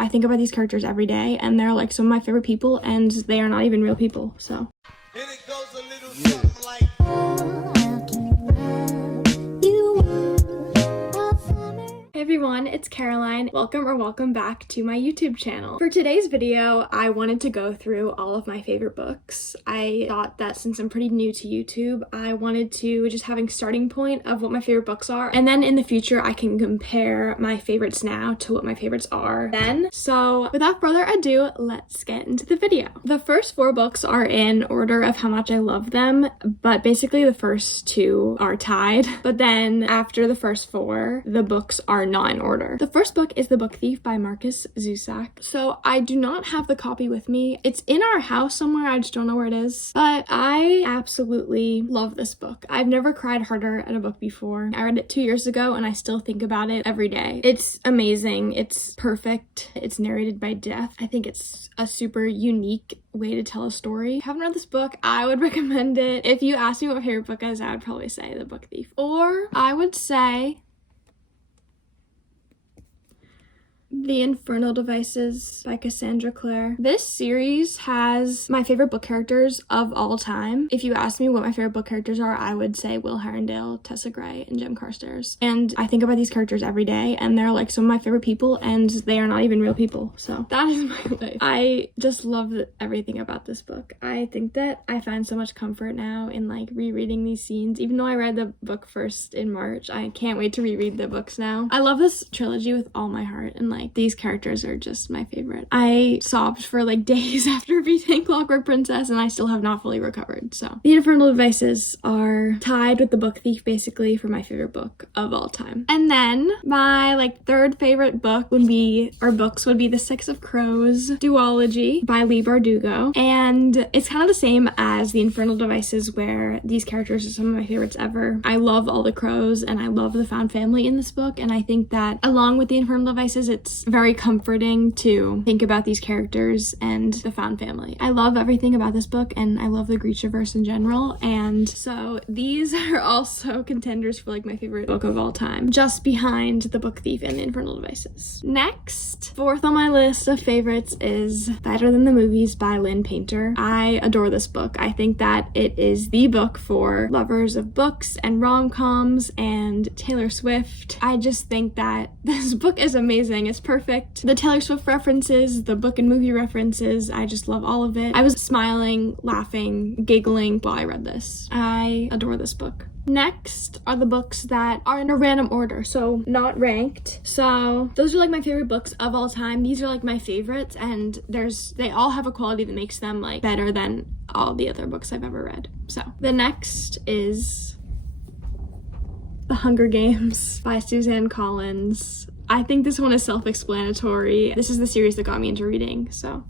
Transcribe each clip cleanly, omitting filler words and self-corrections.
I think about these characters every day, and they're like some of my favorite people, and they are not even real people, so. And it goes a little something like... Hey everyone, it's Caroline. Welcome back to my YouTube channel. For today's video, I wanted to go through all of my favorite books. I thought that since I'm pretty new to YouTube, I wanted to just having starting point of what my favorite books are, and then in the future I can compare my favorites now to what my favorites are then. So without further ado, let's get into the video. The first 4 books are in order of how much I love them, but basically the first 2 are tied. But then after the first 4, the books are not in order. The first book is The Book Thief by Markus Zusak. So I do not have the copy with me. It's in our house somewhere, I just don't know where it is. But I absolutely love this book. I've never cried harder at a book before. I read it 2 years ago and I still think about it every day. It's amazing. It's perfect. It's narrated by Death. I think it's a super unique way to tell a story. If you haven't read this book, I would recommend it. If you asked me what my favorite book is, I would probably say The Book Thief. Or I would say The Infernal Devices by Cassandra Clare. This series has my favorite book characters of all time. If you ask me what my favorite book characters are, I would say Will Herondale, Tessa Gray, and Jem Carstairs. And I think about these characters every day, and they're like some of my favorite people, and they are not even real people. So that is my life. I just love everything about this book. I think that I find so much comfort now in like rereading these scenes. Even though I read the book first in March, I can't wait to reread the books now. I love this trilogy with all my heart, and like these characters are just my favorite. I sobbed for like days after reading Clockwork Princess, and I still have not fully recovered. So The Infernal Devices are tied with The Book Thief basically for my favorite book of all time. And then my like third favorite book would be, or books would be, The Six of Crows duology by Leigh Bardugo. And it's kind of the same as The Infernal Devices, where these characters are some of my favorites ever. I love all the crows and I love the found family in this book, and I think that along with The Infernal Devices, it's very comforting to think about these characters and the found family. I love everything about this book, and I love the Grishaverse in general, and so these are also contenders for like my favorite book of all time, just behind The Book Thief and The Infernal Devices. Next, 4th on my list of favorites is Better Than the Movies by Lynn Painter. I adore this book. I think that it is the book for lovers of books and rom-coms and Taylor Swift. I just think that this book is amazing. It's perfect. The Taylor Swift references, the book and movie references, I just love all of it. I was smiling, laughing, giggling while I read this. I adore this book. Next are the books that are in a random order, so not ranked. So those are like my favorite books of all time. These are like my favorites, and they all have a quality that makes them like better than all the other books I've ever read. So the next is The Hunger Games by Suzanne Collins. I think this one is self-explanatory. This is the series that got me into reading, so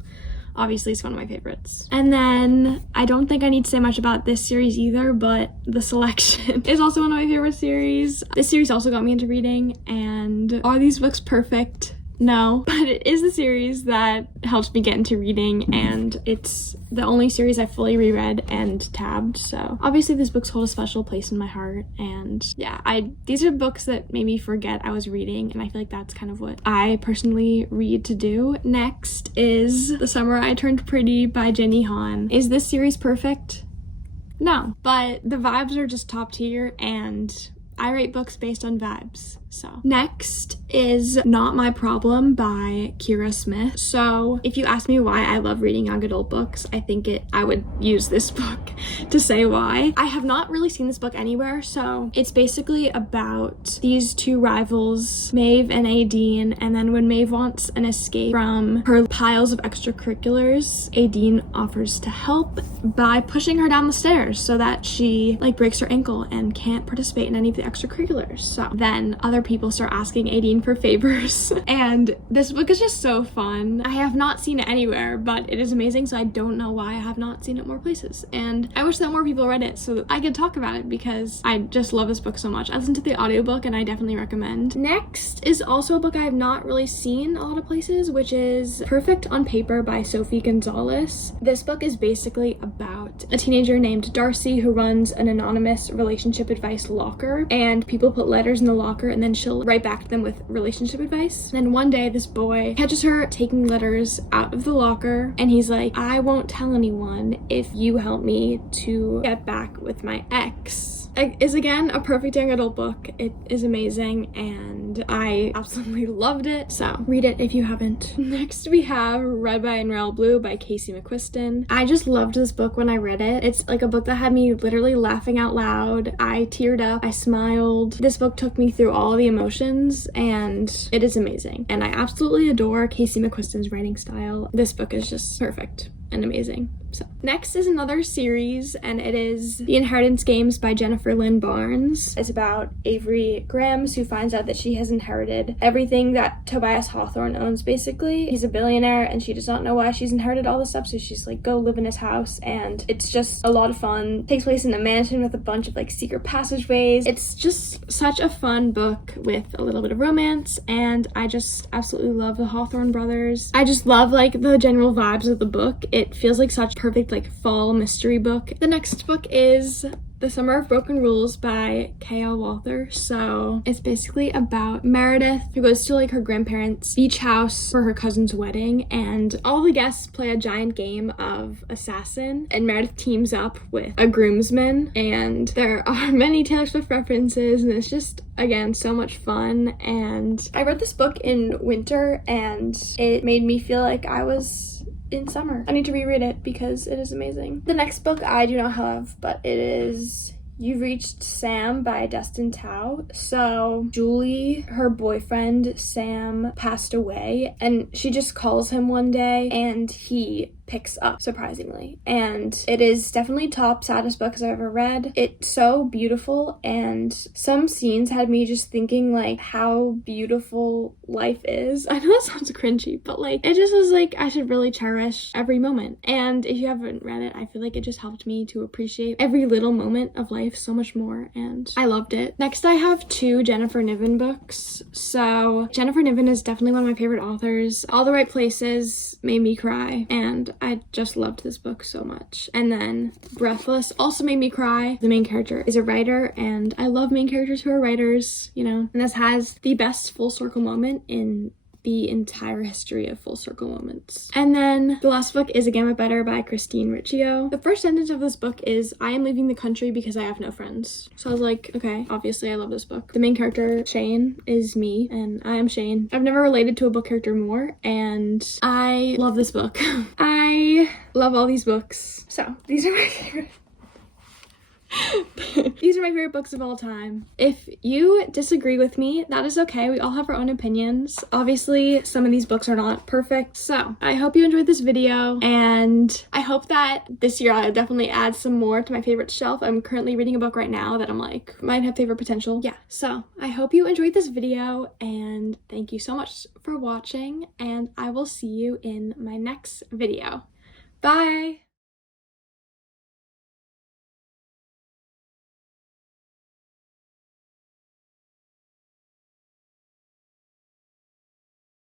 obviously it's one of my favorites. And then I don't think I need to say much about this series either, but The Selection is also one of my favorite series. This series also got me into reading, and are these books perfect? No, but it is a series that helped me get into reading, and it's the only series I fully reread and tabbed, so obviously these books hold a special place in my heart. And yeah, these are books that made me forget I was reading, and I feel like that's kind of what I personally read to do. Next is The Summer I Turned Pretty by Jenny Han. Is this series perfect? No, but the vibes are just top tier, and I rate books based on vibes. So next is Not My Problem by Kira Smith. So if you ask me why I love reading young adult books, I think I would use this book to say why. I have not really seen this book anywhere, so it's basically about these 2 rivals, Maeve and Aideen, and then when Maeve wants an escape from her piles of extracurriculars, Aideen offers to help by pushing her down the stairs so that she like breaks her ankle and can't participate in any of the extracurriculars. So then other people start asking Aideen for favors, and this book is just so fun. I have not seen it anywhere, but it is amazing, so I don't know why I have not seen it more places, and I wish that more people read it so that I could talk about it, because I just love this book so much. I listened to the audiobook and I definitely recommend. Next is also a book I have not really seen a lot of places, which is Perfect on Paper by Sophie Gonzalez. This book is basically about a teenager named Darcy who runs an anonymous relationship advice locker, and people put letters in the locker and then then she'll write back to them with relationship advice. Then one day this boy catches her taking letters out of the locker, and he's like, I won't tell anyone if you help me to get back with my ex. It is again a perfect young adult book. It is amazing and I absolutely loved it, so read it if you haven't. Next we have Red by and Royal Blue by Casey McQuiston. I just loved this book when I read it. It's like a book that had me literally laughing out loud. I teared up, I smiled. This book took me through all the emotions and it is amazing. And I absolutely adore Casey McQuiston's writing style. This book is just perfect and amazing. So next is another series, and it is The Inheritance Games by Jennifer Lynn Barnes. It's about Avery Grams, who finds out that she has inherited everything that Tobias Hawthorne owns, basically. He's a billionaire and she does not know why she's inherited all this stuff, so she's like, go live in his house, and it's just a lot of fun. It takes place in a mansion with a bunch of like secret passageways. It's just such a fun book with a little bit of romance, and I just absolutely love the Hawthorne brothers. I just love like the general vibes of the book. It feels like such perfect like fall mystery book. The next book is The Summer of Broken Rules by K.L. Walther. So it's basically about Meredith, who goes to like her grandparents' beach house for her cousin's wedding, and all the guests play a giant game of assassin, and Meredith teams up with a groomsman, and there are many Taylor Swift references, and it's just again so much fun. And I read this book in winter and it made me feel like I was in summer. I need to reread it because it is amazing. The next book I do not have, but it is You've Reached Sam by Destin Tao. So Julie, her boyfriend Sam, passed away, and she just calls him one day and he picks up, surprisingly. And it is definitely top saddest books I've ever read. It's so beautiful, and some scenes had me just thinking like how beautiful life is. I know that sounds cringy, but like it just was like I should really cherish every moment. And if you haven't read it, I feel like it just helped me to appreciate every little moment of life so much more, and I loved it. Next I have 2 Jennifer Niven books. So Jennifer Niven is definitely one of my favorite authors. All the Right Places made me cry, and I just loved this book so much. And then Breathless also made me cry. The main character is a writer, and I love main characters who are writers, you know. And this has the best full circle moment in the entire history of full circle moments. And then the last book is A Gamut Better by Christine Riccio. The first sentence of this book is, I am leaving the country because I have no friends. So I was like, okay, obviously I love this book. The main character, Shane, is me, and I am Shane. I've never related to a book character more, and I love this book. I love all these books. So these are my favorite. These are my favorite books of all time. If you disagree with me, that is okay. We all have our own opinions. Obviously, some of these books are not perfect. So I hope you enjoyed this video, and I hope that this year I'll definitely add some more to my favorite shelf. I'm currently reading a book right now that I'm like, might have favorite potential. Yeah, so I hope you enjoyed this video, and thank you so much for watching, and I will see you in my next video. Bye!